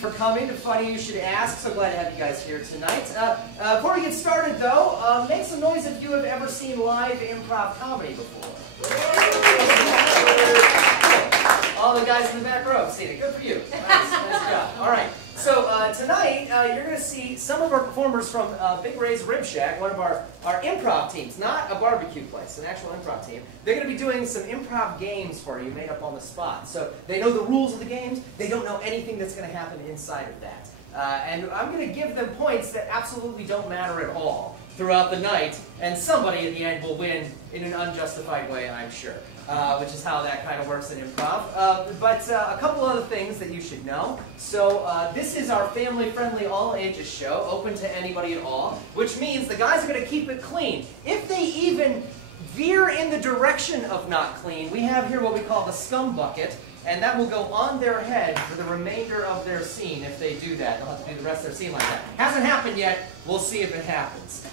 for coming to Funny You Should Ask. So glad to have you guys here tonight. Before we get started, though, make some noise if you have ever seen live improv comedy before. All the guys in the back row have seen it. Good for you. Nice job. All right. So tonight, you're going to see some of our performers from Big Ray's Rib Shack, one of our improv teams, not a barbecue place, an actual improv team. They're going to be doing some improv games for you, made up on the spot. So they know the rules of the games. They don't know anything that's going to happen inside of that. And I'm going to give them points that absolutely don't matter at all throughout the night, and somebody at the end will win in an unjustified way, I'm sure. Which is how that kind of works in improv. But a couple other things that you should know. So this is our family-friendly, all-ages show, open to anybody at all, which means the guys are going to keep it clean. If they even veer in the direction of not clean, we have here what we call the Scum Bucket, and that will go on their head for the remainder of their scene if they do that. They'll have to do the rest of their scene like that. Hasn't happened yet. We'll see if it happens.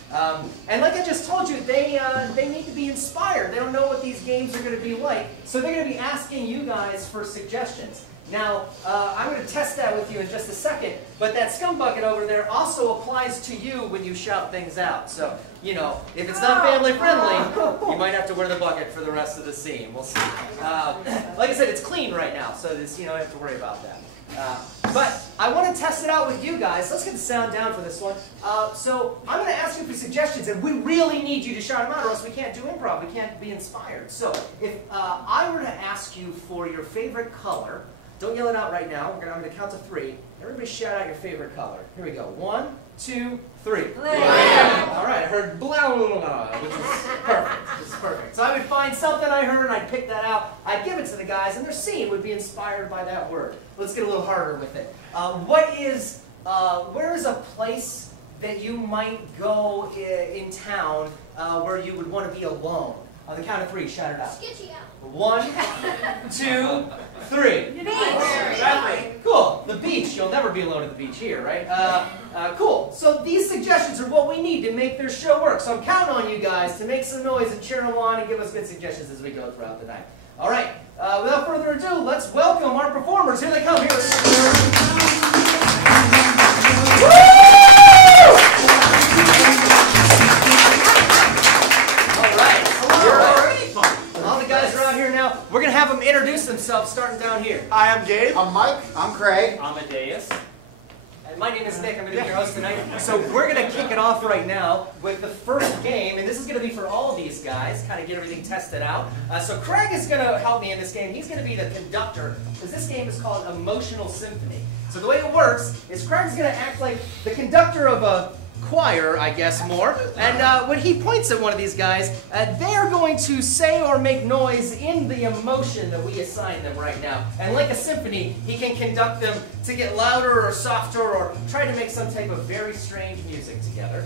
And like I just told you, they need to be inspired. They don't know what these games are going to be like, so they're going to be asking you guys for suggestions. Now, I'm going to test that with you in just a second, but that Scum Bucket over there also applies to you when you shout things out. So, you know, if it's not family-friendly, you might have to wear the bucket for the rest of the scene. We'll see. Like I said, it's clean right now, so this, you don't have to worry about that. But I want to test it out with you guys. Let's get the sound down for this one. So I'm going to ask you for suggestions, and we really need you to shout them out, or else we can't do improv. We can't be inspired. So if I were to ask you for your favorite color, don't yell it out right now. I'm going to count to 3. Everybody shout out your favorite color. Here we go. 1, 2, 3. Blue. All right, I heard blah, blah, blah, which is perfect. This is perfect. So I would find something I heard, and I'd pick that out. I'd give it to the guys, and their scene would be inspired by that word. Let's get a little harder with it. Where is a place that you might go in town where you would want to be alone? On the count of 3, shout it out. Sketchy out. 1, 2, 3. The beach. Cool. The beach. You'll never be alone at the beach here, right? Cool. So these suggestions are what we need to make their show work. So I'm counting on you guys to make some noise and cheer them on and give us good suggestions as we go throughout the night. All right. Without further ado, let's welcome our performers. Here they come. Here. We're going to have them introduce themselves, starting down here. Hi, I'm Gabe. I'm Mike. I'm Craig. I'm Amadeus. And my name is Nick. I'm going to be your host tonight. So we're going to kick it off right now with the first game, and this is going to be for all of these guys, kind of get everything tested out. So Craig is going to help me in this game. He's going to be the conductor, because this game is called Emotional Symphony. So the way it works is Craig's going to act like the conductor of a choir, I guess, more. And when he points at one of these guys, they are going to say or make noise in the emotion that we assign them right now. And like a symphony, he can conduct them to get louder or softer or try to make some type of very strange music together.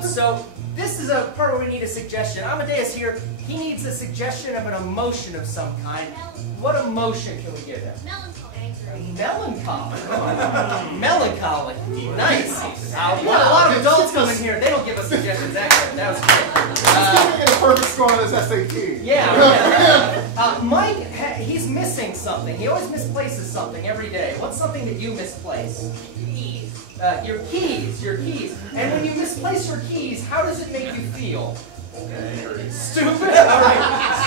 So this is a part where we need a suggestion. Amadeus here, he needs a suggestion of an emotion of some kind. What emotion can we give him? Melancholy. Melancholy. Nice. We got a lot of adults coming here. They don't give us suggestions. Actually, that was good. He's going to get a perfect score on this SAT. Yeah. Mike, he's missing something. He always misplaces something every day. What's something that you misplace? Keys. Your keys. Your keys. And when you misplace your keys, how does it make you feel? Stupid. All right,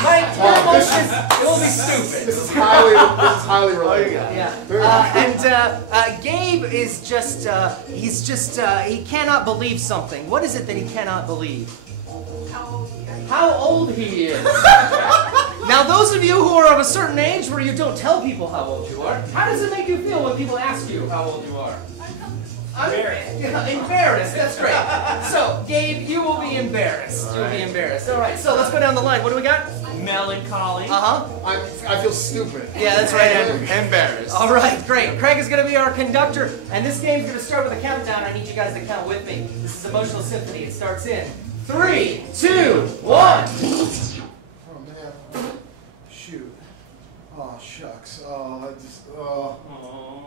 Mike. Your emotions, it will be stupid. This is highly related. Yeah. And Gabe is just he cannot believe something. What is it that he cannot believe? How old he is. Now, those of you who are of a certain age where you don't tell people how old you are, how does it make you feel when people ask you how old you are? Embarrassed. Yeah, embarrassed. That's great. So, Gabe, you will be embarrassed. You'll be embarrassed. All right. So let's go down the line. What do we got? Melancholy. I feel stupid. Yeah, that's right. Embarrassed. All right, great. Craig is going to be our conductor, and this game's going to start with a countdown. I need you guys to count with me. This is Emotional Symphony. It starts in 3, 2, 1. Oh man. Shoot. Oh shucks.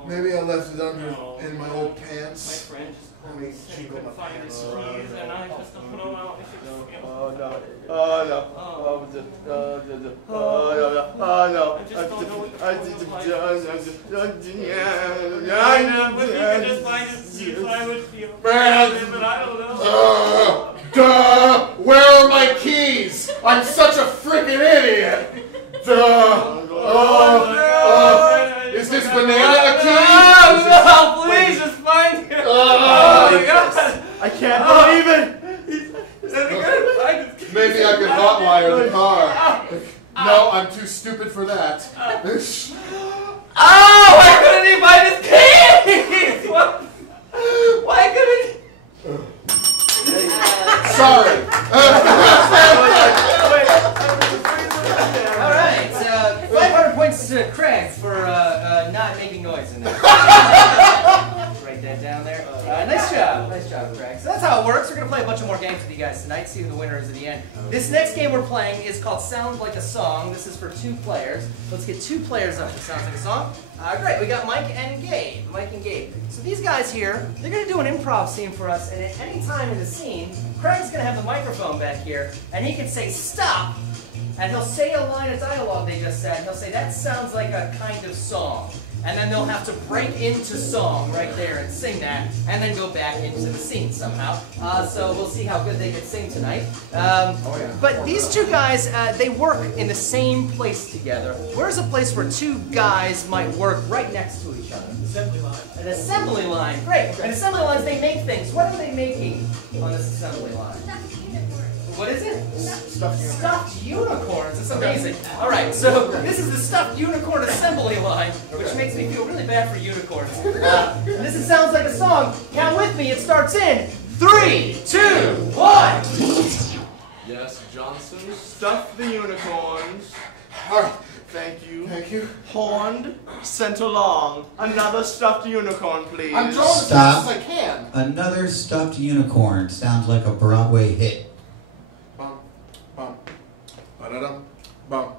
Maybe I left it under in my old pants. My friend just Let me jingle my pants. and I just put them out. Oh no. Oh no. Oh no. I just don't know what Is this banana key? No, please, just find it. Oh my God. I can't believe it. Maybe I could hotwire the car. No, I'm too stupid for that. Oh, why couldn't he find his keys? Why couldn't he? Sorry. All right, 500 points to Craig for not making noise in there. Write that down there. Nice job, Craig. So that's how it works. We're gonna play a bunch of more games with you guys tonight. See who the winner is at the end. This next game we're playing is called Sound Like a Song. This is for 2 players. Let's get 2 players up to Sounds Like a Song. Great, we got Mike and Gabe. So these guys here, they're gonna do an improv scene for us, and at any time in the scene, Craig's gonna have the microphone back here, and he can say stop. And he'll say a line of dialogue they just said. He'll say, that sounds like a kind of song. And then they'll have to break into song right there and sing that, and then go back into the scene somehow. So we'll see how good they can sing tonight. But these 2 guys, they work in the same place together. Where's a place where 2 guys might work right next to each other? Assembly line. An assembly line. Great. And assembly lines, they make things. What are they making on this assembly line? What is it? Stuffed unicorns. It's amazing. All right, so this is the stuffed unicorn assembly line, which makes me feel really bad for unicorns. This sounds like a song. Count with me. It starts in 3, 2, 1. Yes, Johnson, stuff the unicorns. All right. Thank you. Thank you. Horned, sent along. Another stuffed unicorn, please. I'm drawing as fast as I can. Another stuffed unicorn sounds like a Broadway hit. Bum, bum, ba-da-dum, bum.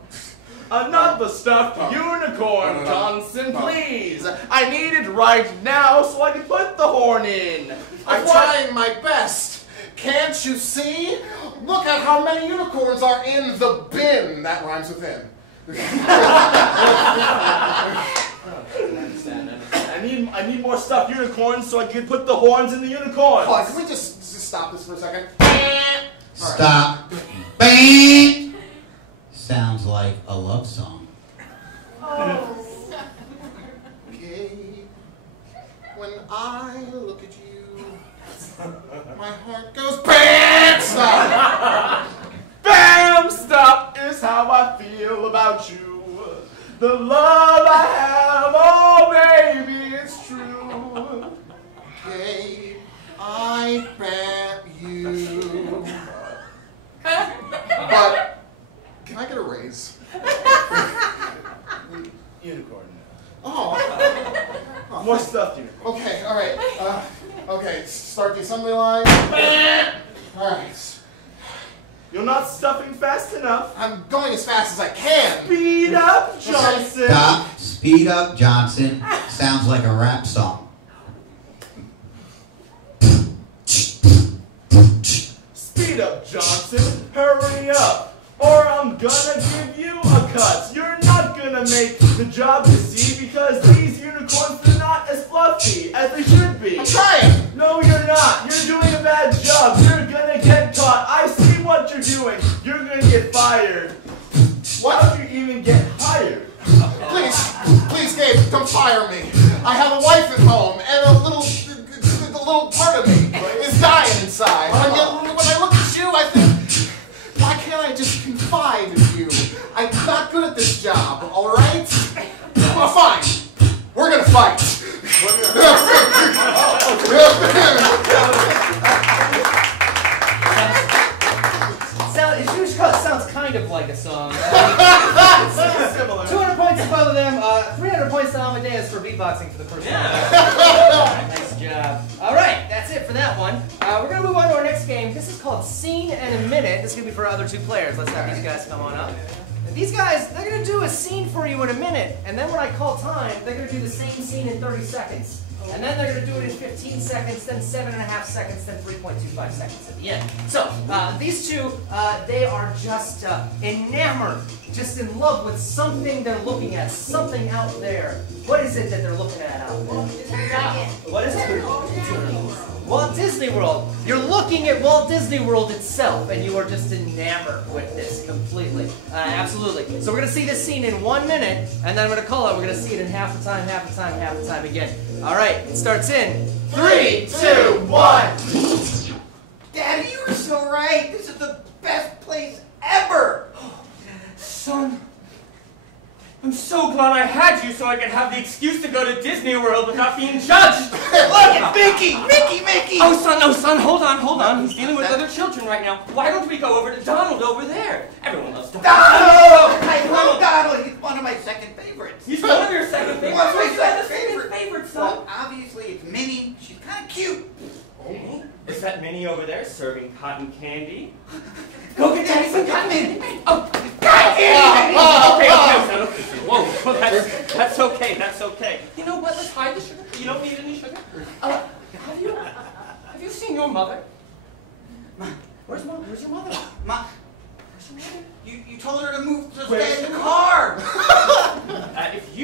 Another stuffed unicorn, Johnson, please. I need it right now so I can put the horn in. I'm trying my best. Can't you see? Look at how many unicorns are in the bin. That rhymes with in. I need more stuffed unicorns so I can put the horns in the unicorns. Hold on, can we just stop this for a second? Stop. Bang! Sounds like a love song. Okay. When I look at you, my heart goes bam! Stop! Bam! Stop is how I feel about you. The love I have, oh baby, it's true. Okay, I bet you. But can I get a raise? Unicorn. Oh. More stuffed unicorn. Okay, all right. Okay, start the assembly line. All right. You're not stuffing fast enough. I'm going as fast as I can. Speed up, Johnson. Stop. Speed up, Johnson. Sounds like a rap song. Speed up, Johnson. Hurry up. Or I'm gonna give you a cut. You're not gonna make the job, you see, because these unicorns are not as fluffy as they should be. I'm trying. No, you're not. You're doing a bad job. You're gonna get caught. I see what you're doing. You're gonna get fired. What? How did you even get hired? Please, Gabe, don't fire me. I have a wife at home, and a little part of me is dying inside. And yet, when I look at you, I think, why can't I just confide in you? I'm not good at this job, all right? Well, fine. We're gonna fight. Sounds kind of like a song. Similar. 200 points to both of them. 300 points to Amadeus for beatboxing for the first one. Nice job. All right, that's it for that one. We're going to move on to our next game. This is called Scene and a Minute. This is going to be for our other 2 players. Let's have these guys come on up. These guys, they're going to do a scene for you in a minute. And then when I call time, they're going to do the same scene in 30 seconds. And then they're going to do it in 15 seconds, then 7.5 seconds, then 3.25 seconds at the end. So, these 2, they are just enamored, just in love with something they're looking at, something out there. What is it that they're looking at out there? Dragon. What is it? Walt Disney World. You're looking at Walt Disney World itself, and you are just enamored with this completely. Absolutely. So we're going to see this scene in 1 minute, and then I'm going to call it. We're going to see it in half the time, half the time, half the time again. All right, it starts in 3, 2, 1. Daddy, you were so right. This is the best place ever. Son, I'm so glad I had you so I could have the excuse to go to Disney World without being judged. Look, it's Mickey! Oh, son, hold on. He's dealing with other children right now. Why don't we go over to Donald over there? Everyone loves Donald. I love Donald. He's one of my second favorites. He's one of your second favorites. What's my Who's your second favorite, son? Well, obviously it's Minnie. She's kind of cute. Oh, is that Minnie over there serving cotton candy? Go get Daddy some cotton candy. Oh, cotton candy! Okay, son. Okay. Whoa, that's okay. You know what? Let's hide the sugar. You don't need any sugar. Have you seen your mother? Where's your mother? Ma, Where's your mother? you told her to move to stay in the car. If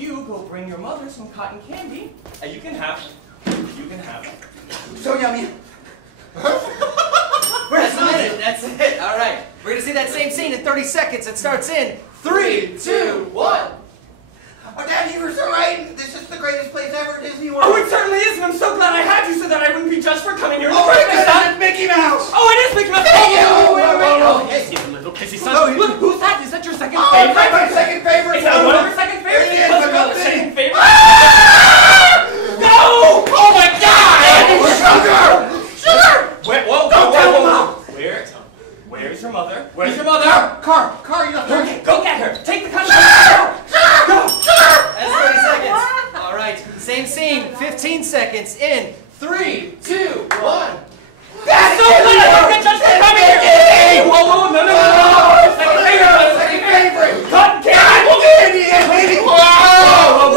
you go bring your mother some cotton candy, you can have it. So yummy. That's it. All right. We're going to see that same scene in 30 seconds. It starts in 3, 2, 1. Oh, Daddy, you were so right. This is the greatest place ever, Disney World. Oh, it certainly is, and I'm so glad I had you so that I wouldn't be judged for coming here. Oh, my God, it's Mickey Mouse. Oh, it is Mickey Mouse. Oh, wait. Oh, yes, he's a little pissy son. Oh, Look, who's that? Is that your second Oh, favorite? that's my second favorite. Is that one of your second favorites? It is, Let's but go not with me. second favorite. No! Oh my God! Sugar! Wait, whoa. Where's your mother? Where's your mother? Car, you got Okay, go get her. Take the cotton candy. Go. That's 30 seconds. All right. Same scene. 15 seconds in 3, 2, 1. That's so good! I don't get judged for coming here! Hey, whoa, no. Second favorite! Cotton candy! Whoa!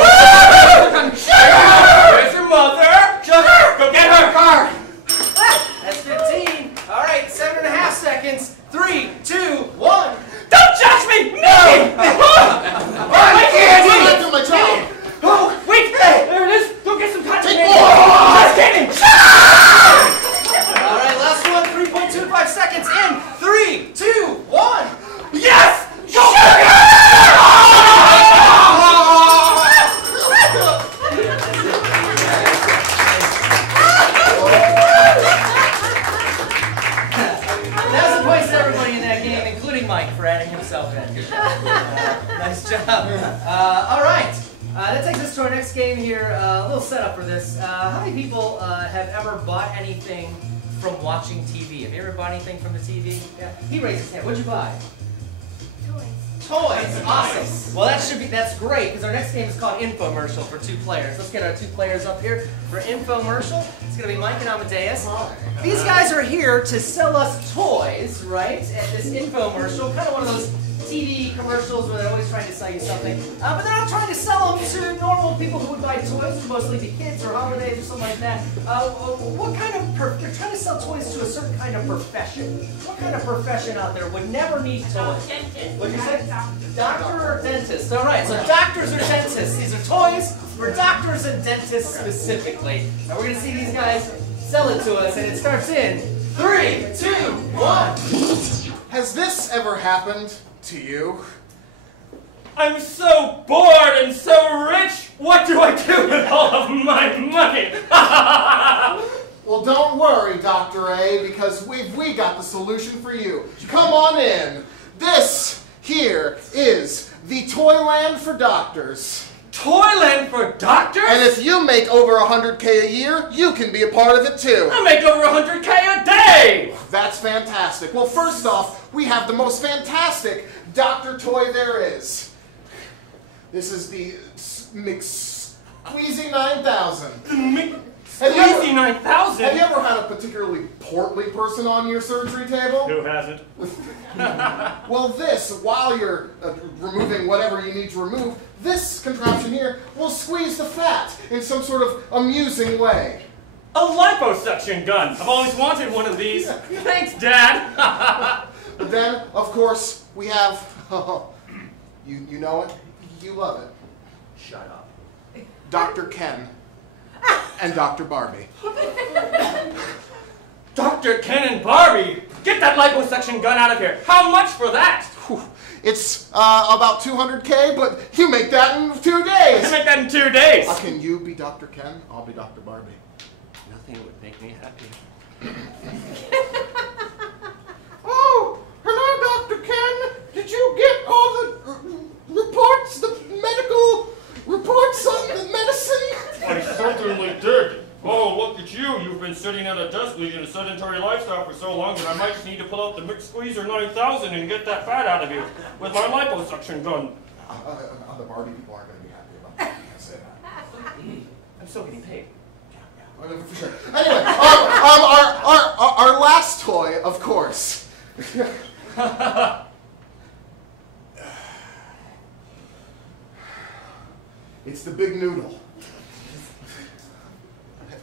Where's your mother? Sugar! Go get her! Car! That's 15. All right. 7.5 seconds. 3, 2, 1. Don't judge me! No! I can't do my job. Oh, wait! There it is! Go get some cotton candy! more! Just kidding! All right. Last one. 3.25 seconds in 3, 2, 1. Yes! That's the points to everybody in that game, including Mike for adding himself in. Good job. Nice job. All right. That takes us to our next game here. A little setup for this. How many people have ever bought anything from watching TV? Have you ever bought anything from the TV? Yeah. He raised his hand. What'd you buy? Toys. Awesome. Well, that's great because our next game is called Infomercial for 2 players. Let's get our 2 players up here for Infomercial. It's going to be Mike and Amadeus. These guys are here to sell us toys, right? At this Infomercial, kind of one of those TV commercials where they're always trying to sell you something. But they're not trying to sell them to normal people who would buy toys, mostly to kids or holidays or something like that. What kind of, they're trying to sell toys to a certain kind of profession. What kind of profession out there would never need toys? What'd you say? Doctor or dentist? All right, so doctors or dentists. These are toys for doctors and dentists specifically. And we're going to see these guys sell it to us, and it starts in 3, 2, 1. Has this ever happened to you? I'm so bored and so rich. What do I do with all of my money? Well, don't worry, Dr. A, because we got the solution for you. Come on in. This here is the Toyland for Doctors. Toyland for doctors? And if you make over 100K a year, you can be a part of it too. I make over 100K a day! That's fantastic. Well, first off, we have the most fantastic Doctor Toy there is. This is the McSqueezy 9000. Squeezy 9000? Have you ever had a particularly portly person on your surgery table? Who hasn't? Well, this, while you're removing whatever you need to remove, this contraption here will squeeze the fat in some sort of amusing way. A liposuction gun. I've always wanted one of these. Thanks, Dad. Then, of course, we have, you know it, you love it, Shut up. Dr. Ken. and Dr. Barbie. Dr. Ken and Barbie! Get that liposuction gun out of here! How much for that? Whew. It's about 200K, but you make that in 2 days. You make that in 2 days! Can you be Dr. Ken? I'll be Dr. Barbie. Nothing would make me happy. Oh, hello, Dr. Ken. Did you get all the reports, the medical reports on the medicine? I certainly did. Oh, look at you. You've been sitting at a desk leading a sedentary lifestyle for so long that I might just need to pull out the Mix Squeezer 9000 and get that fat out of you with my liposuction gun. The Barbie people aren't going to be happy about that. I say that. I'm still getting paid. Yeah, for sure. Anyway, our last toy, of course. It's the big noodle.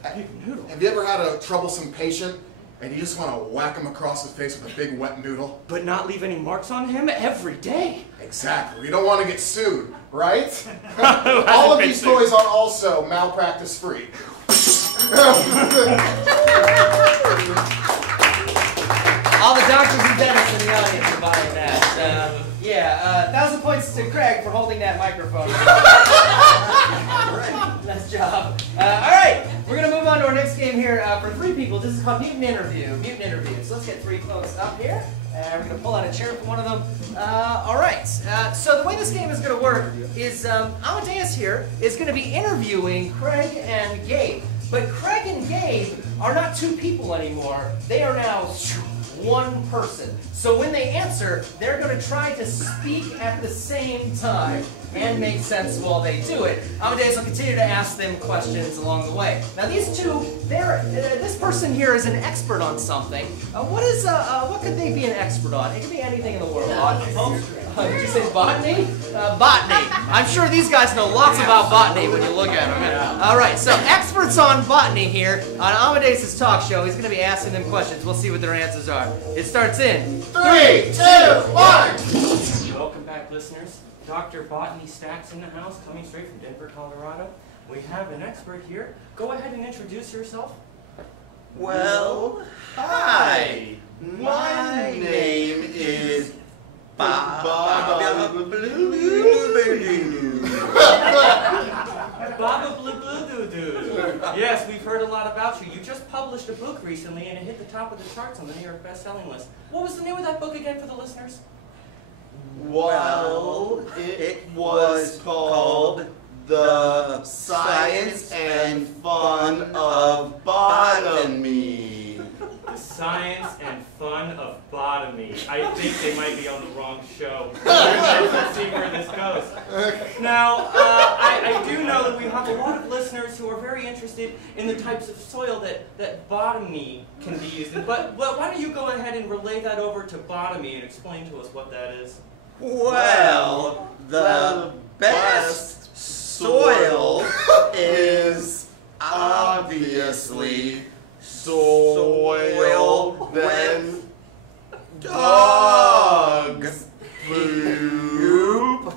Have you ever had a troublesome patient and you just want to whack him across the face with a big wet noodle? But not leave any marks on him every day. Exactly. We don't want to get sued, right? All of these toys are also malpractice free. All the doctors and dentists in the audience are buying that. 1,000 points to Craig for holding that microphone. Nice job. All right, we're going to move on to our next game here for 3 people. This is called Mutant Interview. So let's get 3 folks up here. We're going to pull out a chair for one of them. All right, so the way this game is going to work is Amadeus here is going to be interviewing Craig and Gabe. But Craig and Gabe are not 2 people anymore. They are now 1 person. So when they answer, they're going to try to speak at the same time and make sense while they do it. Amadeus will continue to ask them questions along the way. Now these 2, this person here is an expert on something. What could they be an expert on? It could be anything in the world. Did you say botany? Botany. I'm sure these guys know lots about botany when you look at them. All right, so experts on botany here on Amadeus' talk show. He's going to be asking them questions. We'll see what their answers are. It starts in 3, 2, 1. Welcome back, listeners. Dr. Botany Stacks in the house, coming straight from Denver, Colorado. We have an expert here. Go ahead and introduce yourself. Well, hi. My name is Baba Blue Doo Doo. Yes, we've heard a lot about you. You just published a book recently and it hit the top of the charts on the New York best-selling list. What was the name of that book again for the listeners? Well, it was called The Science and Fun of Botany. The Science and Fun of Botany. I think they might be on the wrong show. Let's see where this goes. Now, I do know that we have a lot of listeners who are very interested in the types of soil that botany can be used in. But why don't you go ahead and relay that over to botany and explain to us what that is? Well, the best soil is obviously soil than dog poop.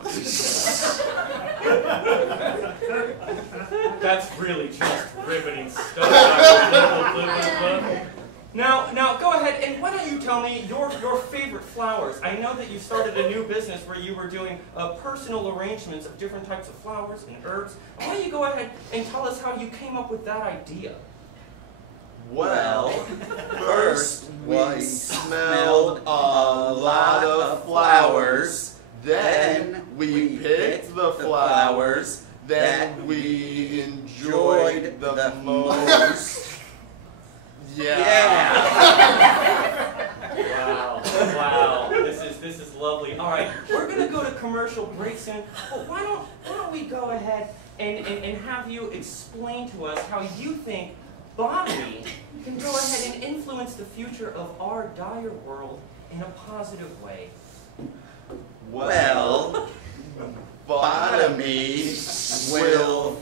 That's really just riveting stuff. Now go ahead and why don't you tell me your favorite flowers? I know that you started a new business where you were doing personal arrangements of different types of flowers and herbs. Why don't you go ahead and tell us how you came up with that idea? Well, first we smelled a lot of flowers, then we picked the flowers that we enjoyed the most. Yeah. Wow. This is lovely. All right, we're gonna go to commercial break soon. But why don't we go ahead and have you explain to us how you think botany can go ahead and influence the future of our dire world in a positive way? Well, botany will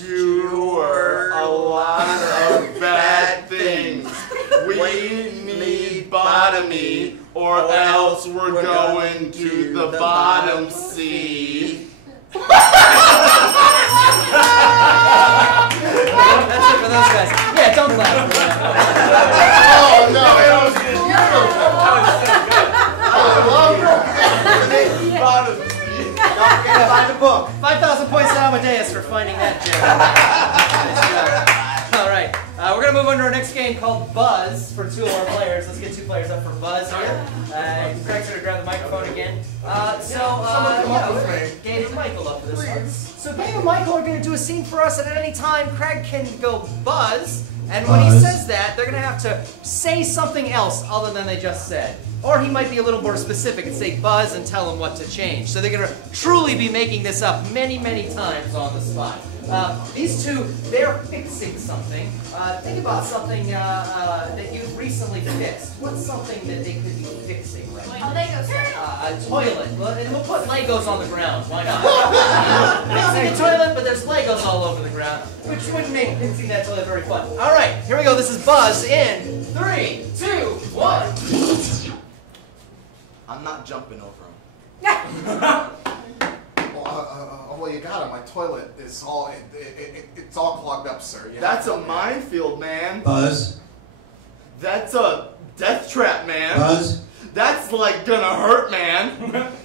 cure a lot of bad things. We need botany, or else we're going to the bottom sea. Don't forget to buy the book. 5,000 points to Amadeus for finding that gem. Nice job. All right. We're going to move on to our next game called Buzz for 2 more players. Let's get 2 players up for Buzz here. Craig's going to grab the microphone again. Gabe and Michael up for this one. So Gabe and Michael are going to do a scene for us, and at any time, Craig can go Buzz. And when he says that, they're going to have to say something else other than they just said. Or he might be a little more specific and say Buzz and tell them what to change. So they're going to truly be making this up many, many times on the spot. These two, they're fixing something. Think about something that you recently fixed. What's something that they could be fixing right now? A Lego set. A toilet. Well, and we'll put Legos on the ground. Why not? Fixing a toilet, but there's Legos all over the ground, which would make fixing that toilet very fun. All right, here we go. This is Buzz in 3, 2, 1. I'm not jumping over him. Well, you got it. My toilet is all it's all clogged up, sir. That's a minefield, man. Buzz. That's a death trap, man. Buzz. That's like gonna hurt, man.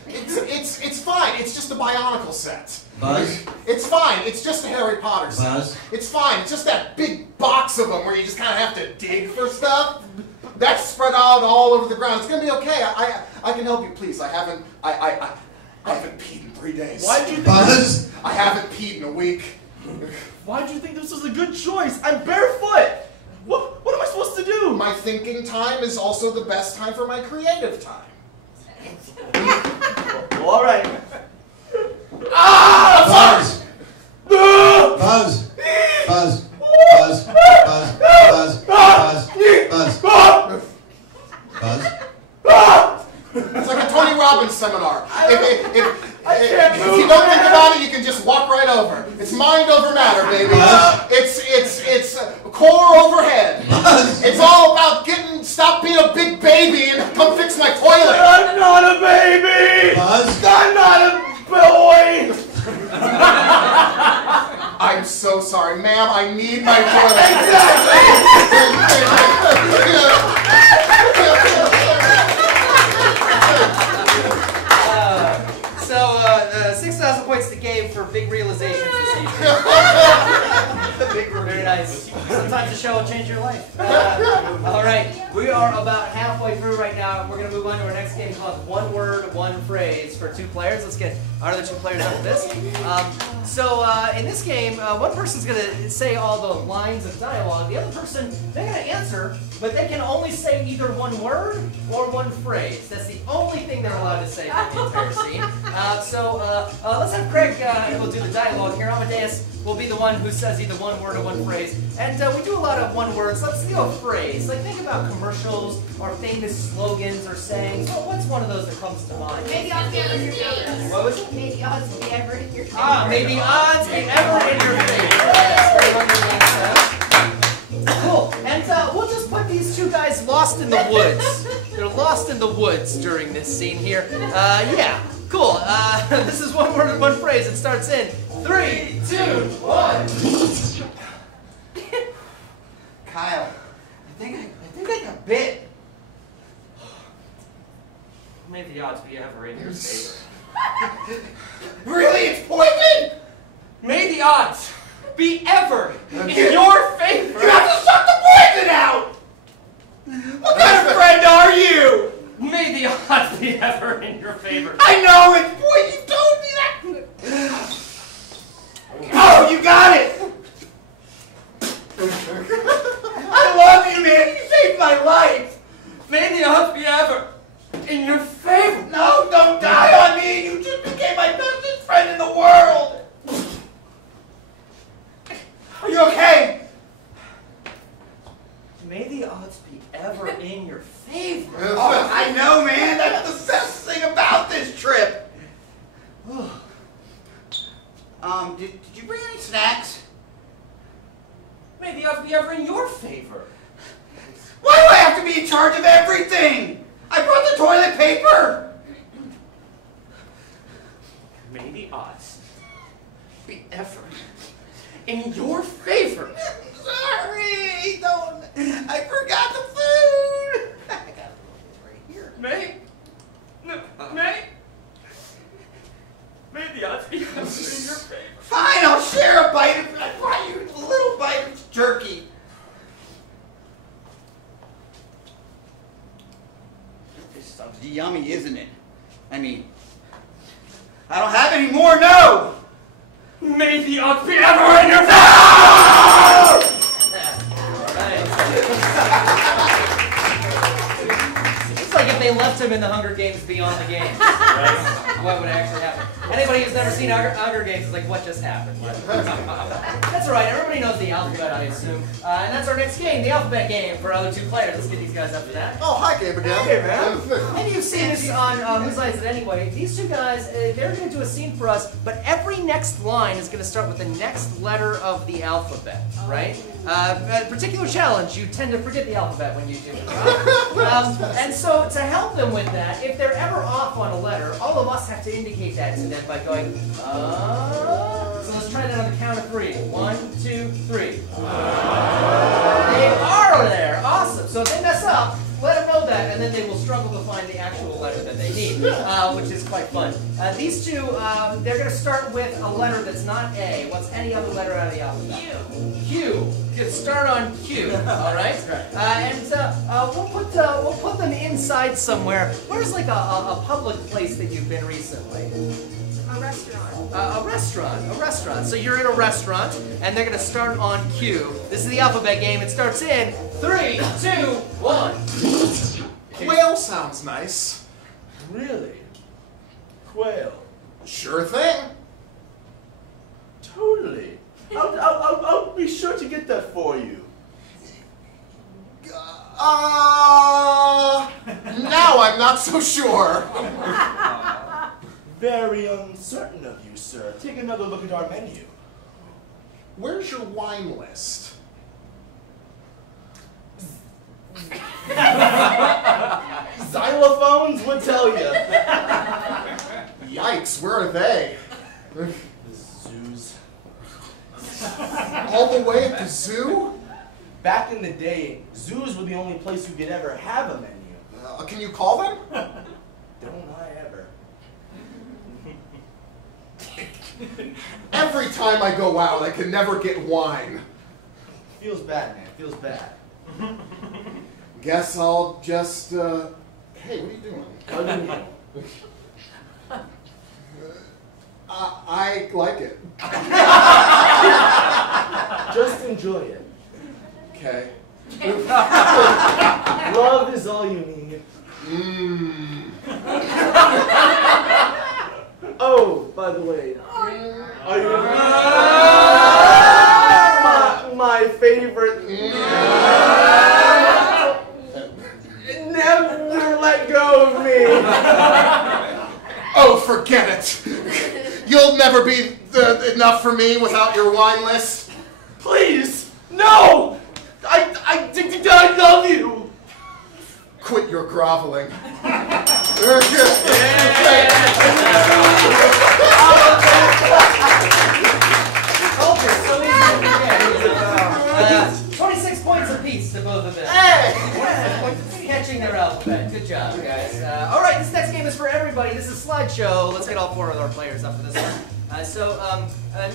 It's fine. It's just a Bionicle set. Buzz. It's fine. It's just a Harry Potter set. Buzz. It's fine. It's just that big box of them where you just kind of have to dig for stuff. That's spread out all over the ground. It's gonna be okay. I can help you, please. I haven't peed in 3 days. Why'd you think? Buzz. I haven't peed in a week. Why'd you think this was a good choice? I'm barefoot. What am I supposed to do? My thinking time is also the best time for my creative time. Well, all right. Buzz. Buzz. Buzz. Buzz. Buzz. Buzz. Buzz. Buzz. Buzz. It's like a Tony Robbins seminar. If can't you don't think about it, you can just walk right over. It's mind over matter, baby. It's core overhead. It's all about stop being a big baby and come fix my toilet. I'm not a baby. Buzz. I'm not a boy. I'm so sorry, ma'am. I need my toilet. So 6,000 points to Gabe for big realizations this evening. Very nice. Sometimes the show will change your life. All right, we are about halfway through right now. We're going to move on to our next game called One Word, One Phrase for 2 players. Let's get our other 2 players up for this. In this game, one person's going to say all the lines of dialogue. The other person, they're going to answer, but they can only say either one word or one phrase. That's the only thing they're allowed to say for the entire scene. Let's have Craig will do the dialogue here. Amadeus will be the one who says either one word or one phrase. And we do a lot of one words. Let's do a phrase. Like think about commercials or famous slogans or sayings. What's one of those that comes to mind? Maybe odds be ever in your favor. What was it? Maybe odds be ever in your favor. Maybe odds be ever in your favor. Yes, very well done. Cool. And we'll just put these 2 guys lost in the woods. They're lost in the woods during this scene here. Yeah. Cool. This is one word and one phrase. It starts in 3, 2, 1. Kyle, I think I got bit. May the odds be ever in your favor. Really? It's poison? May the odds be ever in your favor. You have to suck the poison out! What kind of friend are you? May the odds be ever in your favor. I know it! Boy, you told me that! Oh, you got it! I love you, man! You saved my life! May the odds be ever in your favor. No, don't die on me! You just became my bestest friend in the world! Are you okay? May the odds be ever in your favor. Oh, I know, man! That's the best thing about this trip! Did you bring any snacks? May the odds be ever in your favor. Why do I have to be in charge of everything? I brought the toilet paper! May the odds be ever in your favor. Sorry, don't. I forgot the food. I got a little bit right here. May the odds be in your favor. Fine, I'll share a bite of it. I brought you a little bite of jerky. This stuff's yummy, isn't it? I mean, I don't have any more, no! May the odds be ever in your favor! It's like if they left him in the Hunger Games Beyond the Games. Right? What would actually happen? Anybody who's never seen Hunger Games is like, what just happened? That's right, everybody knows the alphabet, I assume. And that's our next game, the alphabet game for other 2 players. Let's get these guys up for that. Oh, hi, Gabe again. Hey, man. Maybe you've seen this on Whose Line Is It Anyway? These 2 guys, they're going to do a scene for us, but every next line is going to start with the next letter of the alphabet, right? A particular challenge, you tend to forget the alphabet when you do it. And so to help them with that, if they're ever off on a letter, all of us have to indicate that to them by going, So let's try that on the count of 3. 1, 2, 3. They are there. Awesome. So if they mess up, let them know that, and then they will struggle to find the actual letter that they need, which is quite fun. These 2, they're going to start with a letter that's not A. What's any other letter out of the alphabet? Q. Q. Good start on Q. All right. We'll put them inside somewhere. Where's like a public place that you've been recently? A restaurant. A restaurant. So you're in a restaurant, and they're going to start on Q. This is the alphabet game. It starts in 3, 2, 1. Quail sounds nice. Really? Quail. Sure thing. Totally. I'll be sure to get that for you. Now I'm not so sure. Very uncertain of you, sir. Take another look at our menu. Where's your wine list? Xylophones would tell you. Yikes, where are they? The zoos. All the way at the zoo? Back in the day, zoos were the only place you could ever have a menu. Can you call them? Don't I ever. Every time I go out, I can never get wine. Feels bad, man. Feels bad. Guess I'll just, hey, what are you doing? How do you know? I like it. Just enjoy it. Okay. Love is all you need. Oh, by the way, are you my favorite? Never let go of me. Oh, forget it. You'll never be enough for me without your wine list. Please, no. I love you. Quit your groveling. Okay, so easy. 26 points apiece to both of them. Hey! Catching their alphabet. Good job, guys. All right, this next game is for everybody. This is slideshow. Let's get all 4 of our players up for this one.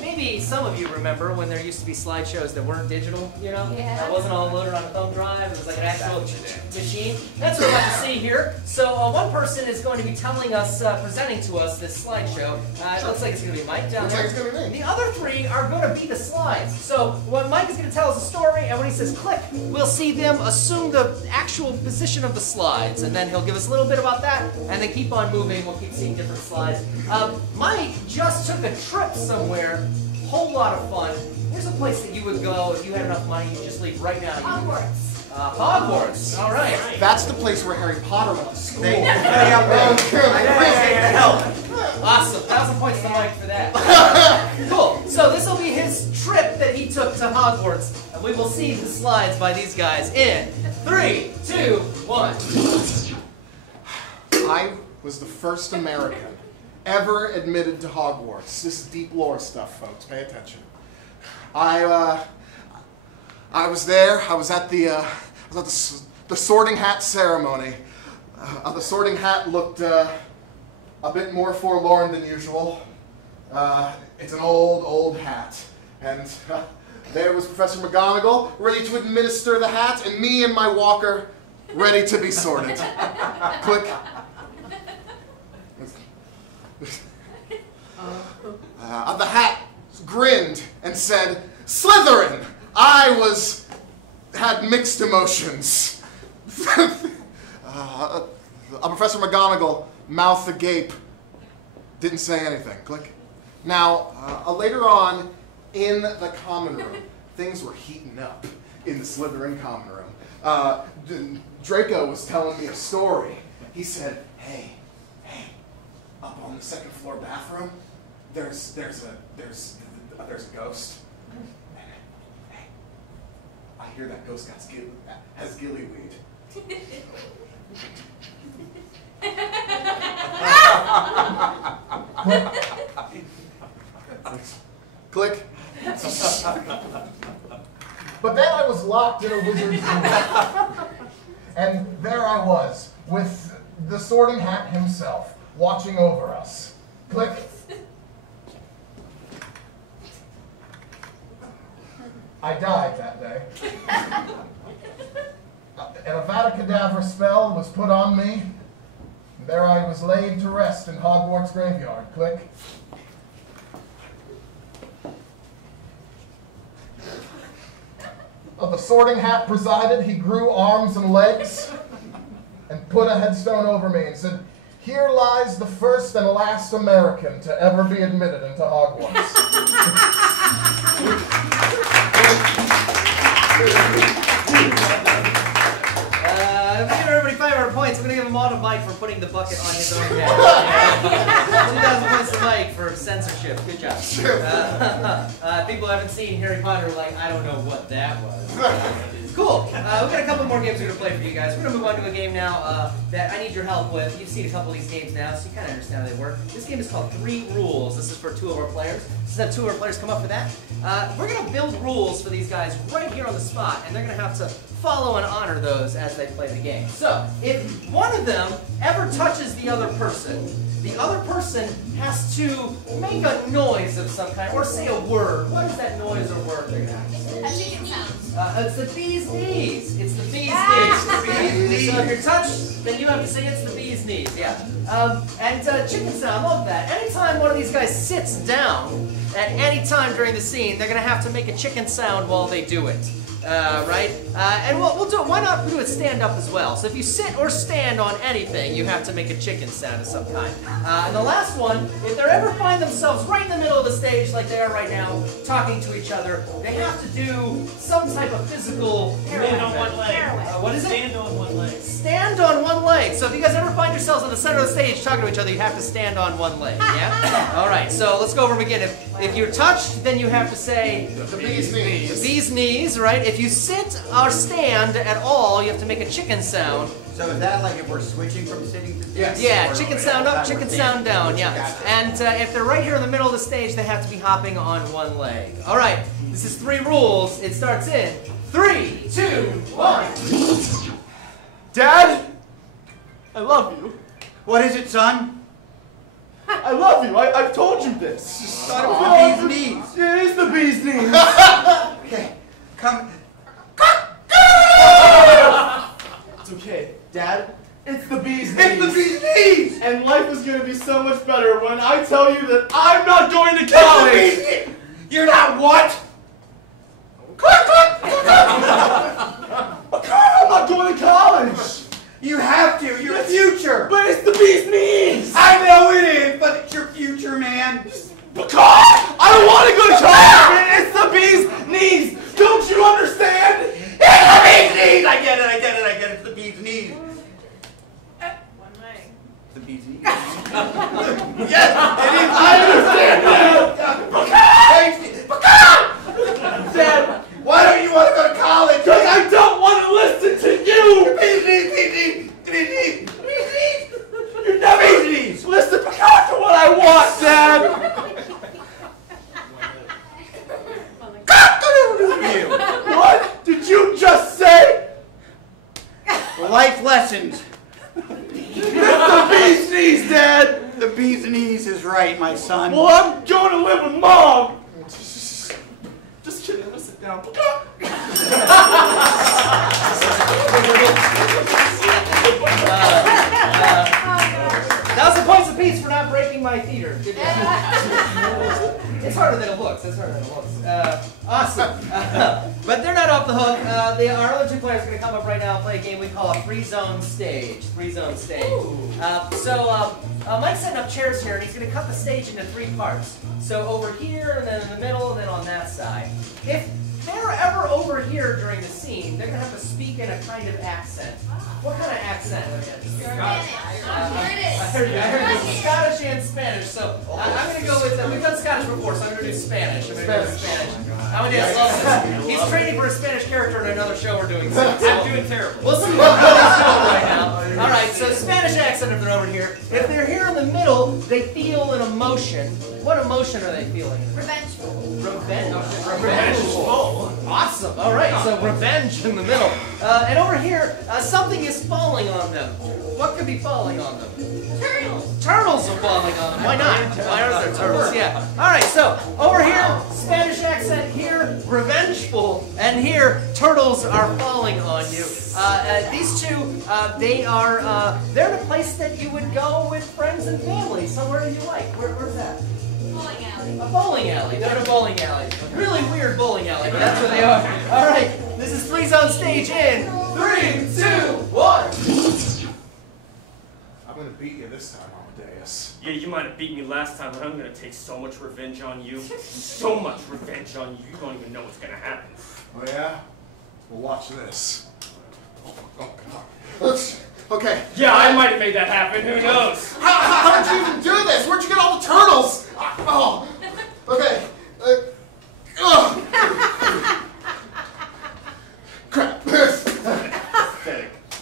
Maybe some of you remember when there used to be slideshows that weren't digital, you know? Yeah. That wasn't all loaded on a thumb drive. It was like an actual machine. That's what we're about to see here. So one person is going to be telling us, presenting to us this slideshow. It looks like it's going to be Mike down there. Looks like it's gonna be me. The other 3 are going to be the slides. So what Mike is going to tell us a story, and when he says click, we'll see them assume the actual position of the slides, and then he'll give us a little bit about that, and then keep on moving. We'll keep seeing different slides. Mike just took a trip somewhere. Whole lot of fun. Here's a place that you would go if you had enough money. You just leave right now. Hogwarts. Hogwarts. All right. That's the place where Harry Potter went to school. I appreciate the help. Awesome. 1,000 points to Mike for that. Cool. So this will be his trip that he took to Hogwarts. And we will see the slides by these guys in 3, 2, 1. I was the first American ever admitted to Hogwarts. This is deep lore stuff, folks. Pay attention. I was there. I was at the Sorting Hat ceremony. The Sorting Hat looked a bit more forlorn than usual. It's an old hat. And there was Professor McGonagall, ready to administer the hat, and me and my walker, ready to be sorted. Click. The hat grinned and said, "Slytherin!" I had mixed emotions. Professor McGonagall, mouth agape, didn't say anything. Click. Now, later on in the common room, things were heating up in the Slytherin common room. Draco was telling me a story. He said, hey, up on the second floor bathroom, there's a ghost. Hey, I hear that ghost has gillyweed. Click. But then I was locked in a wizard's room. And there I was, with the Sorting Hat himself, watching over us. Click. I died that day. And a Vada Kedavra spell was put on me. And there I was laid to rest in Hogwarts graveyard. Click. The Sorting Hat presided. He grew arms and legs and put a headstone over me and said, "Here lies the first and last American to ever be admitted into Hogwarts." I'm going to give everybody 500 points. I'm going to give him all to Mike for putting the bucket on his own head. 2,000 points to Mike for censorship. Good job. People who haven't seen Harry Potter are like, I don't know what that was. Cool. We've got a couple more games we're going to play for you guys. We're going to move on to a game now that I need your help with. You've seen a couple of these games now, so you kind of understand how they work. This game is called 3 Rules. This is for 2 of our players. Let's have 2 of our players come up for that. We're going to build rules for these guys right here on the spot, and they're going to have to follow and honor those as they play the game. So, if one of them ever touches the other person has to make a noise of some kind, or say a word. What is that noise or word they're going to have to say? A chicken sound. It's the bee's knees. It's the bee's knees. So if you're touched, then you have to say it's the bee's knees. Yeah. And chicken sound. I love that. Anytime one of these guys sits down at any time during the scene, they're going to have to make a chicken sound while they do it. Right? And we'll do it. Why not do it stand up as well? So if you sit or stand on anything, you have to make a chicken sound of some kind. And the last one, if they ever find themselves right in the middle of the stage like they are right now, talking to each other, they have to do some type of physical... Stand on one leg. What is it? Stand on one leg. Stand on one leg. So if you guys ever find yourselves in the center of the stage talking to each other, you have to stand on one leg. Yeah? All right, so let's go over them again. If you're touched, then you have to say... The bee's knees. The bee's knees, right? If you sit or stand at all, you have to make a chicken sound. So is that like if we're switching from sitting to Yes. Yeah, chicken sound up, chicken sound down, yeah. And if they're right here in the middle of the stage, they have to be hopping on one leg. All right, this is 3 rules. It starts in 3, 2, 1. Dad, I love you. What is it, son? I love you. I've told you this. Thought it was the bee's knees. It is the bee's knees. Okay, come. It's okay, Dad. It's the bee's knees. It's the bee's knees! And life is going to be so much better when I tell you that I'm not going to college. You're not what? I'm not going to college. You have to. Your future. But it's the bee's knees. I know it is, but it's your future, man. Because I don't want to go to college, man. It's the bee's knees. Don't you understand? It's the bee's knees! I get it. It's the bee's knees. One leg. The bee's knees. Yes, it is. I understand. Dad, Why don't you want to go to college? because I don't want to listen to you. Bee's knees. You never listen to what I want, Dad. What did you just say? Life lessons. It's the bee's knees, Dad. The B's and E's is right, my son. Well, I'm going to live with Mom. Just kidding. I'm gonna sit down. $1,000 points apiece for not breaking my theater. Good job. It's harder than it looks. It's harder than it looks. Awesome. But they're not off the hook. Our other 2 players are going to come up right now and play a game we call a free zone stage. Free zone stage. Mike's setting up chairs here, and he's going to cut the stage into 3 parts. So over here, and then in the middle, and then on that side. If they're ever over here during the scene, they're going to have to speak in a kind of accent. What kind of accent? Spanish. I heard you. Scottish and Spanish. So I'm going to go with, we've done Scottish before, so I'm going to do Spanish. I'm going to go with Spanish. He's training for a Spanish character in another show we're doing. So I'm doing terrible. we'll see what Billy's doing right now. All right, so Spanish accent if they're over here. If they're here in the middle, they feel an emotion. What emotion are they feeling? Revengeful. Revengeful. Awesome. All right, so revenge in the middle. And over here, something is falling on them. What could be falling on them? Turtles. Turtles are falling on them. Why not? Why are there turtles? Yeah. All right, so over here, Spanish accent. Here, revengeful. And here, turtles are falling on you. These 2, they're in a place that you would go with friends and family, somewhere you like. Where's that? Bowling alley. A bowling alley. They're in a bowling alley. Really weird bowling alley, but that's where they are. All right, this is Free Zone Stage in 3, 2, 1. I'm gonna beat you this time, Amadeus. Yeah, you might have beat me last time, but I'm gonna take so much revenge on you. So much revenge on you, you don't even know what's gonna happen. Oh yeah? Well, watch this. Oh God. Okay. Yeah, I might have made that happen, who knows? How did you even do this? Where'd you get all the turtles? Oh. Okay. Crap.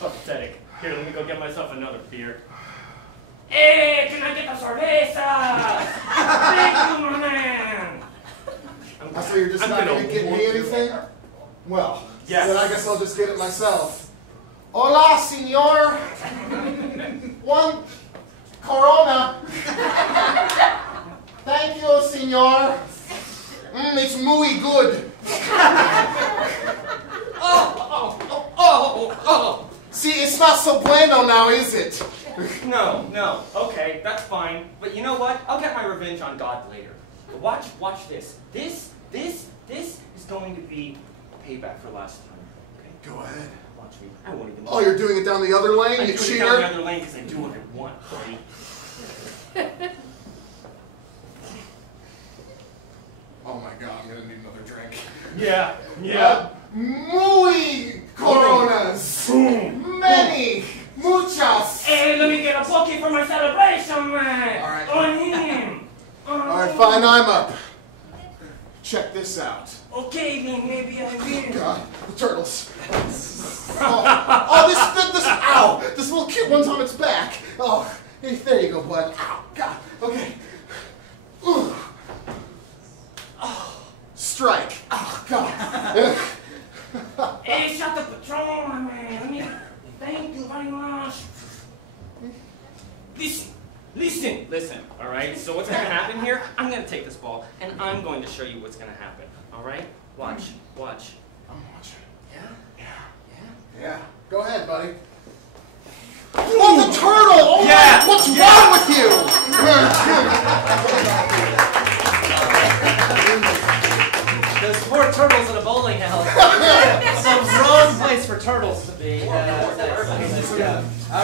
Pathetic. Here, let me go get myself another beer. Hey, can I get the cerveza? Thank you, my man. So you're just not gonna get me anything? Well, yes. Then I guess I'll just get it myself. Hola, señor. 1 Corona. Thank you, señor. It's muy good. See, it's not so bueno now, is it? No. Okay, that's fine. But you know what? I'll get my revenge on God later. But watch this. This is going to be payback for last time. Okay? Go ahead. Watch me. I won't even. Oh, you're doing it down the other lane, I'm you doing it cheater? down the other lane because I do what I want, buddy. Oh my God, I'm gonna need another drink. Yeah. Muy Coronas. Many. Muchas. Hey, let me get a poke for my celebration, man. All right. On him. All right, fine, I'm up. Check this out. Okay, then maybe I will. God, the turtles. Ow! This little cute one's on its back. Oh, hey, there you go, bud. Ow, God. Okay. Ooh. Oh, strike. Oh, God. Hey, shut the patrol, man. Thank you very much. Listen, all right? So what's going to happen here, I'm going to take this ball, and I'm going to show you what's going to happen, all right? Watch. I'm watching. Yeah? Yeah. Go ahead, buddy. Oh, the turtle! Oh, Yeah. What's wrong with you? Those poor turtles in a bowling alley. Some wrong place for turtles to be. All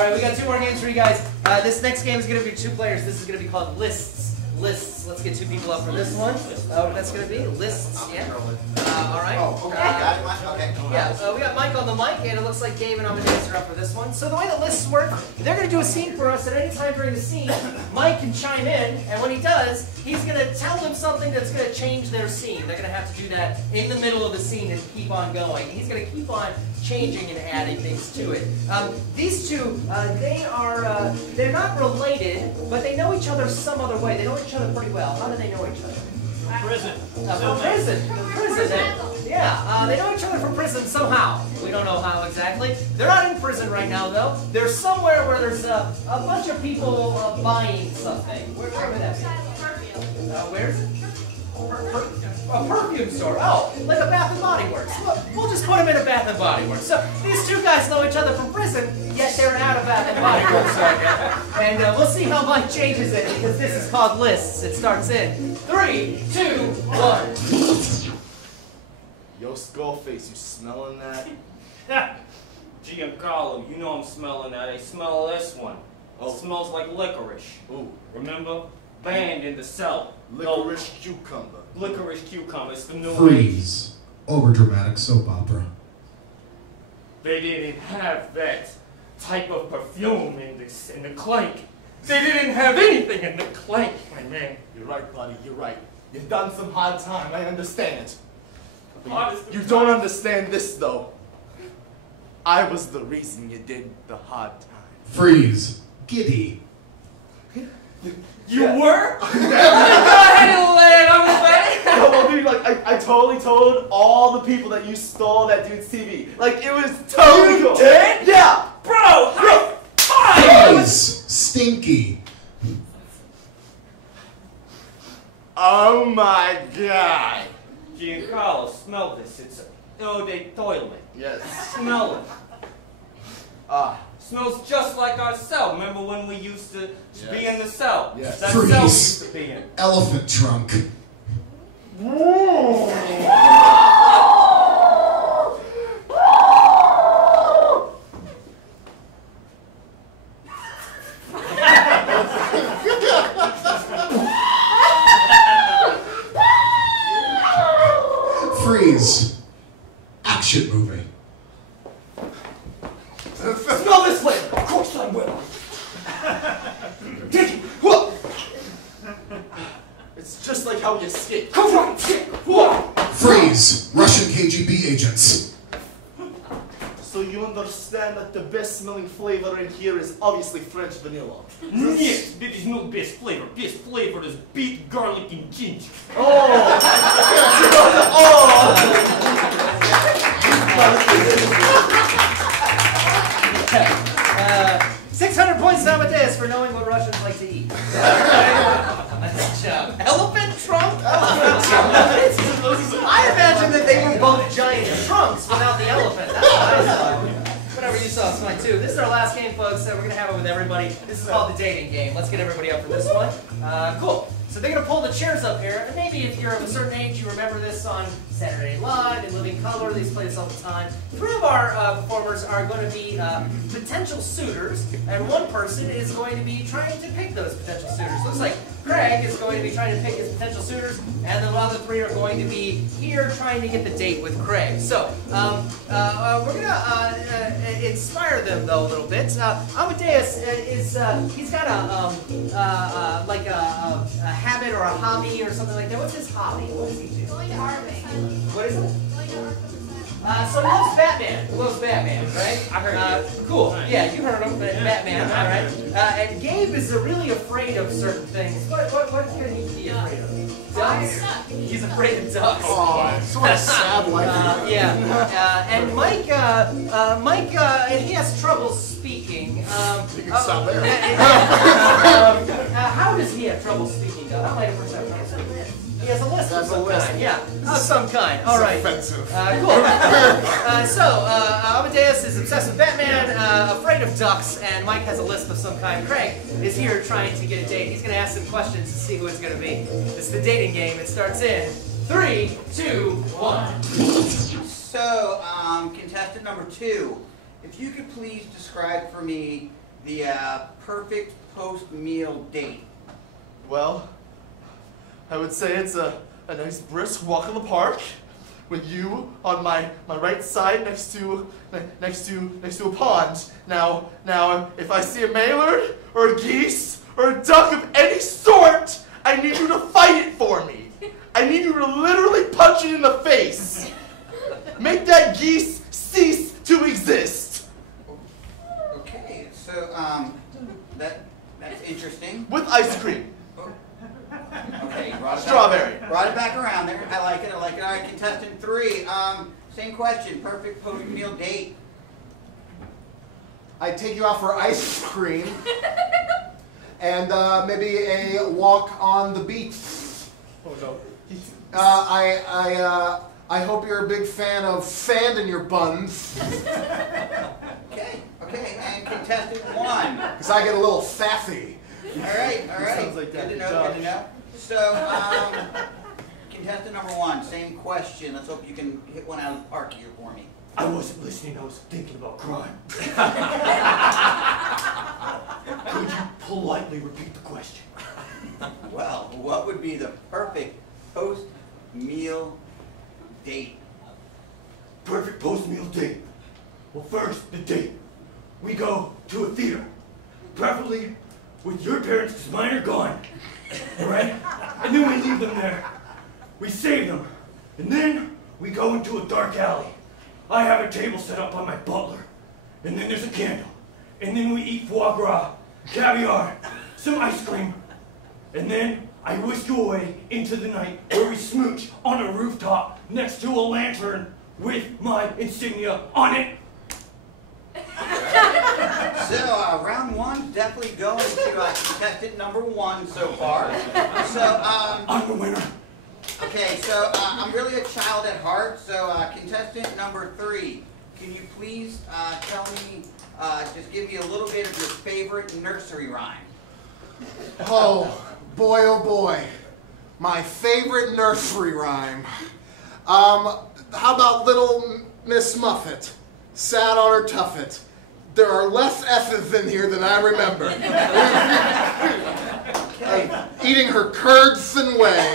right, we got 2 more games for you guys. This next game is going to be 2 players. This is going to be called Lists. Let's get 2 people up for this one. That's going to be lists. Yeah. All right. Oh, okay. Got it, Mike? Okay. Yeah, we got Mike on the mic, and it looks like Dave and Amadeus are up for this one. So the way the lists work, they're going to do a scene for us at any time during the scene. Mike can chime in, and when he does, he's going to tell them something that's going to change their scene. They're going to have to do that in the middle of the scene and keep on going. He's going to keep on changing and adding things to it. These 2, they're not related, but they know each other some other way. They know each other pretty well. How do they know each other? Prison. From prison. From prison. Yeah, they know each other from prison somehow. We don't know how exactly. They're not in prison right now, though. They're somewhere where there's a bunch of people buying something. Where would that be? Where's it? A perfume store. Oh, like a Bath and Body Works. We'll just put them in a Bath and Body Works. So these two guys know each other from prison, yet they're at a Bath and Body Works right now. And we'll see how Mike changes it, because this is called lists. It starts in 3, 2, 1. Yo, Skullface, you smelling that? Giancarlo, you know I'm smelling that. I smell this one. It smells like licorice. Ooh. Remember? Banned in the cell. Licorice cucumber. Licorice cucumber. It's the new Freeze. Overdramatic soap opera. They didn't have that type of perfume in the clank. They didn't have anything in the clank, my man. You're right, buddy, you're right. You've done some hard time, I understand. Hardest You don't understand this, though. I was the reason you did the hard time. Freeze. Giddy. You were? Go ahead and lay it on the face. No, well, dude, like, I totally told all the people that you stole that dude's TV. Like, it was totally cool. did? Yeah! Bro, high five! Freeze. Stinky. Oh my god! Giancarlo, smell this. It's eau de toilet. Yes. Smell it. Ah. Smells just like our cell. Remember when we used to be in the cell? Yes. That cell we Freeze. used to be in. Elephant trunk. Freeze. Action movie. Smell this flavor! Of course I will! Take it! Whoa! It's just like how we escaped. Come on! Whoa! Freeze. Russian KGB agents. So you understand that the best smelling flavor in here is obviously French vanilla. Yes, that is not best flavor. Best flavor is beet, garlic, and ginger. Oh! 600 points to Amadeus for knowing what Russians like to eat. Nice job. Elephant trunk? I imagine that they were both giant trunks without the elephant. That's what I saw. Whatever you saw is fine too. This is our last game, folks. We're going to have it with everybody. This is called the dating game. Let's get everybody up for this one. Cool. So they're going to pull the chairs up here. And maybe if you're of a certain age, you remember this on Saturday Night Live and Living Color. They used to play this all the time. 3 of our performers are going to be potential suitors, and one person is going to be trying to pick those potential suitors. Looks like Craig is going to be trying to pick his potential suitors, and the other 3 are going to be here trying to get the date with Craig. So we're going to inspire them though a little bit. Amadeus is he's got a like a habit or a hobby or something like that. What's his hobby? What does he do? Going to art asylum. What is it? Going to art asylum. So he loves Batman. He loves Batman, right? I heard Cool. Yeah, you heard him, but Batman. All right. And Gabe is really afraid of certain things. What can he be afraid of? Ducks. He's afraid of ducks. Oh, sort of sad life. Yeah. And Mike, he has trouble speaking. You can stop there. How does he have trouble speaking? How might a person have trouble speaking? He has a list of That's a some list. kind. Yeah, of some kind. All right. Offensive. Cool. So, Amadeus is obsessed with Batman, afraid of ducks, and Mike has a list of some kind. Craig is here trying to get a date. He's going to ask some questions to see who it's going to be. It's the dating game. It starts in 3, 2, 1. So, contestant number 2, if you could please describe for me the perfect post-meal date. Well, I would say it's a nice brisk walk in the park with you on my right side next to a pond. Now if I see a mallard or a geese or a duck of any sort, I need you to fight it for me. I need you to literally punch it in the face. Make that geese cease to exist. Okay, so that's interesting. With ice cream. Okay, you brought it Strawberry. Back, Brought it back around there. I like it. I like it. All right, contestant 3. Same question. Perfect post-meal date. I take you out for ice cream and maybe a walk on the beach. Oh no. I hope you're a big fan of sand in your buns. Okay. And contestant 1. Because I get a little sassy. All right. Sounds like Good to that. know. Good to know. So, contestant number 1. Same question. Let's hope you can hit one out of the park here for me. I wasn't listening, I was thinking about crime. Could you politely repeat the question? Well, what would be the perfect post-meal date? Perfect post-meal date. Well, first, the date. We go to a theater, preferably with your parents, because mine are gone. All right? And then we leave them there. We save them. And then we go into a dark alley. I have a table set up by my butler. And then there's a candle. And then we eat foie gras, caviar, some ice cream. And then I whisk you away into the night where we smooch on a rooftop next to a lantern with my insignia on it. So, round 1 definitely going to contestant number 1 so far. So, I'm the winner. okay, so I'm really a child at heart. So, contestant number 3, can you please tell me, just give me a little bit of your favorite nursery rhyme? Oh boy. My favorite nursery rhyme. How about Little Miss Muffet? Sat on her tuffet. There are less S's in here than I remember. Okay. Eating her curds and whey.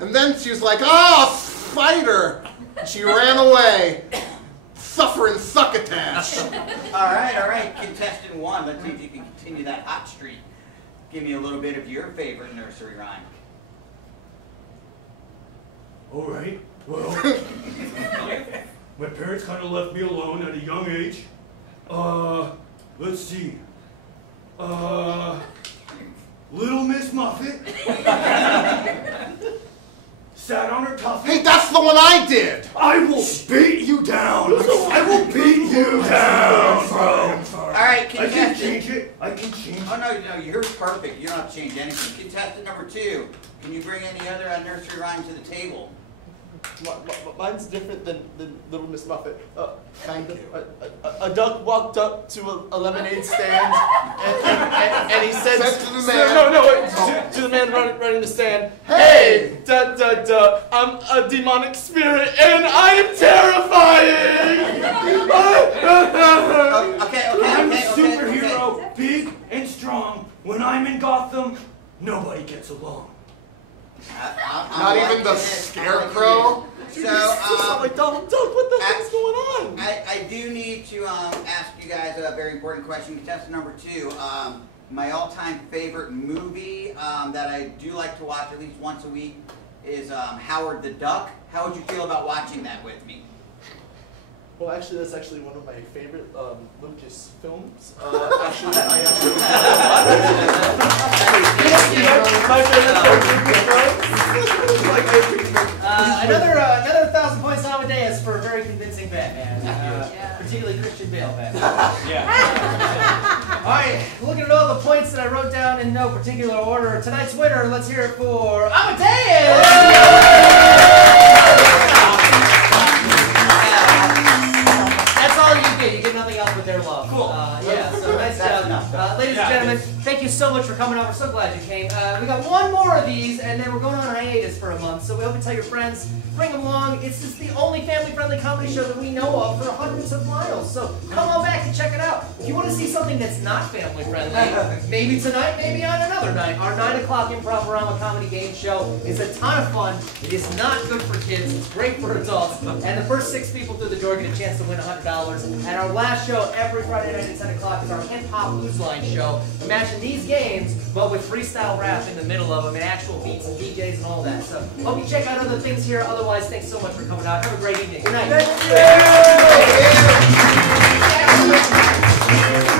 And then she was like, oh, spider! She ran away, suffering succotash. All right. Contestant 1, let's see if you can continue that hot streak. Give me a little bit of your favorite nursery rhyme. All right, well, my parents kind of left me alone at a young age. Let's see. Little Miss Muffet sat on her tuffet. Hey, that's the one I did! I will beat you down. I will beat you down, bro. All right, I can contestant. change it. I can change it. Oh, no, yours perfect. You don't have to change anything. Contestant number 2, can you bring any other nursery rhyme to the table? Mine's different than Little Miss Muffet. Kind of. A duck walked up to a lemonade stand, and he said to the man. to the man running the stand, "Hey, I'm a demonic spirit, and I am terrifying." I'm a superhero, big and strong. When I'm in Gotham, nobody gets along. Not even the scarecrow? So, like Donald Duck, what the heck is going on? I do need to ask you guys a very important question. Contestant number 2, my all-time favorite movie that I do like to watch at least once a week is Howard the Duck. How would you feel about watching that with me? Well, actually, that's actually one of my favorite Lucas films. Another 1,000 points on Amadeus for a very convincing Batman. Particularly Christian Bale Batman. Yeah. All right, looking at all the points that I wrote down in no particular order, tonight's winner, let's hear it for Amadeus! That's all you get. You get nothing else but their love. Cool. Yeah, so nice job. Ladies and gentlemen, thank you so much for coming over. So glad you came. We got one more of these, and then we're going on hiatus for a month. So we hope you tell your friends, bring them along. It's just the only family-friendly comedy show that we know of for hundreds of miles. So come on back and check it out. If you want to see something that's not family-friendly, maybe tonight, maybe on another night, our 9 o'clock Improv-Rama comedy game show is a ton of fun. It is not good for kids. It's great for adults. And the first 6 people through the door get a chance to win $100. And our last show every Friday night at 10 o'clock is our hip-hop blues line show. Imagine these games, but with freestyle rap in the middle of them and actual beats and DJs and all that. So hope you check out other things here. Otherwise, thanks so much for coming out. Have a great evening. Good night. Thank you.